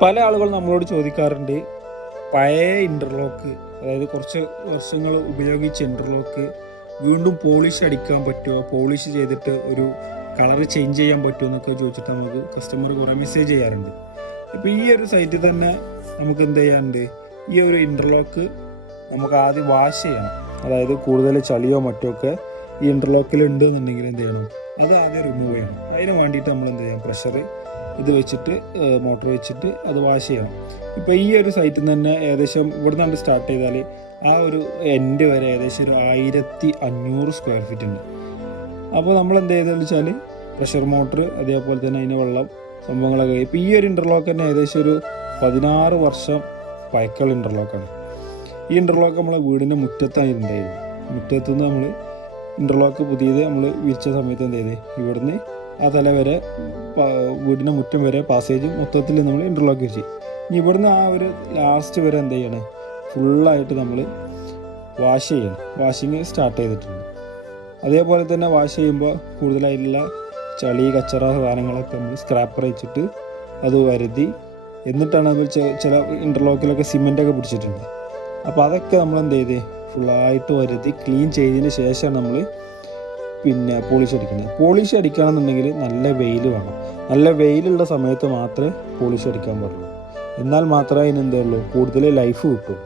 പല ആളുകൾ നമ്മളോട് ചോദിക്കാറുണ്ട്, പഴയ ഇൻ്റർലോക്ക്, അതായത് കുറച്ച് വർഷങ്ങൾ ഉപയോഗിച്ച ഇൻ്റർലോക്ക് വീണ്ടും പോളിഷ് അടിക്കാൻ പറ്റുമോ, പോളിഷ് ചെയ്തിട്ട് ഒരു കളർ ചേഞ്ച് ചെയ്യാൻ പറ്റുമോ എന്നൊക്കെ ചോദിച്ചിട്ട് നമുക്ക് കസ്റ്റമർ കുറേ മെസ്സേജ് ചെയ്യാറുണ്ട്. ഇപ്പോൾ ഈ ഒരു സൈറ്റിൽ തന്നെ നമുക്ക് എന്ത് ചെയ്യാനുണ്ട്, ഈ ഒരു ഇൻ്റർലോക്ക് നമുക്ക് ആദ്യം വാഷ് ചെയ്യണം. അതായത് കൂടുതൽ ചളിയോ മറ്റോ ഒക്കെ ഈ ഇൻ്റർലോക്കിൽ ഉണ്ട് എന്നുണ്ടെങ്കിൽ എന്ത് ചെയ്യണം, അത് ആദ്യം റിമൂവ് ചെയ്യണം. അതിന് വേണ്ടിയിട്ട് നമ്മൾ എന്ത് ചെയ്യാം, പ്രഷർ ഇത് വെച്ചിട്ട് മോട്ടർ വെച്ചിട്ട് അത് വാഷ് ചെയ്യണം. ഇപ്പോൾ ഈ ഒരു സൈറ്റിൽ നിന്ന് തന്നെ ഏകദേശം ഇവിടെ നിന്ന് സ്റ്റാർട്ട് ചെയ്താൽ ആ ഒരു എൻഡ് വരെ ഏകദേശം ഒരു 1500 സ്ക്വയർ ഫീറ്റ് ഉണ്ട്. അപ്പോൾ നമ്മൾ എന്ത് ചെയ്തെന്ന് വെച്ചാൽ പ്രഷർ മോട്ടർ, അതേപോലെ തന്നെ അതിന് വെള്ളം സംഭവങ്ങളൊക്കെ. ഇപ്പോൾ ഈ ഒരു ഇൻ്റർലോക്ക് തന്നെ ഏകദേശം ഒരു 16 വർഷം പഴക്കമുള്ള ഇൻ്റർലോക്കാണ്. ഈ ഇൻ്റർലോക്ക് നമ്മളെ വീടിൻ്റെ മുറ്റത്താണ് ഉണ്ടായിരുന്നു. മുറ്റത്തുനിന്ന് നമ്മൾ ഇൻ്റർലോക്ക് പുതിയത് നമ്മൾ വിരിച്ച സമയത്ത് എന്ത് ചെയ്ത് ഇവിടുന്ന് ആ തല വരെ വീടിൻ്റെ മുറ്റം വരെ പാസേജ് മൊത്തത്തിൽ നമ്മൾ ഇൻ്റർലോക്ക് വെച്ച്. ഇനി ഇവിടുന്ന് ആ ഒരു ലാസ്റ്റ് വരെ എന്ത് ചെയ്യണം, ഫുള്ളായിട്ട് നമ്മൾ വാഷ് ചെയ്യണം. വാഷിങ് സ്റ്റാർട്ട് ചെയ്തിട്ടുണ്ട്. അതേപോലെ തന്നെ വാഷ് ചെയ്യുമ്പോൾ കൂടുതലായിട്ടുള്ള ചളി കച്ചറ സാധനങ്ങളൊക്കെ നമ്മൾ സ്ക്രാപ്പർ വെച്ചിട്ട് അത് വരുതി, എന്നിട്ടാണ് നമ്മൾ ചില ഇൻ്റർലോക്കിലൊക്കെ സിമെൻറ്റൊക്കെ പിടിച്ചിട്ടുണ്ട്. അപ്പോൾ അതൊക്കെ നമ്മൾ എന്ത് ചെയ്ത് ഫുള്ളായിട്ട് വരുതി ക്ലീൻ ചെയ്തതിന് ശേഷമാണ് നമ്മൾ പോളിഷ് അടിക്കുന്നത്. പോളിഷ് അടിക്കുകയാണെന്നുണ്ടെങ്കിൽ നല്ല വെയിൽ വേണം. നല്ല വെയിലുള്ള സമയത്ത് മാത്രമേ പോളിഷ് അടിക്കാൻ പാടുള്ളൂ. എന്നാൽ മാത്രമേ അതിനെന്തേ ഉള്ളൂ, കൂടുതൽ ലൈഫ് കിട്ടുള്ളൂ.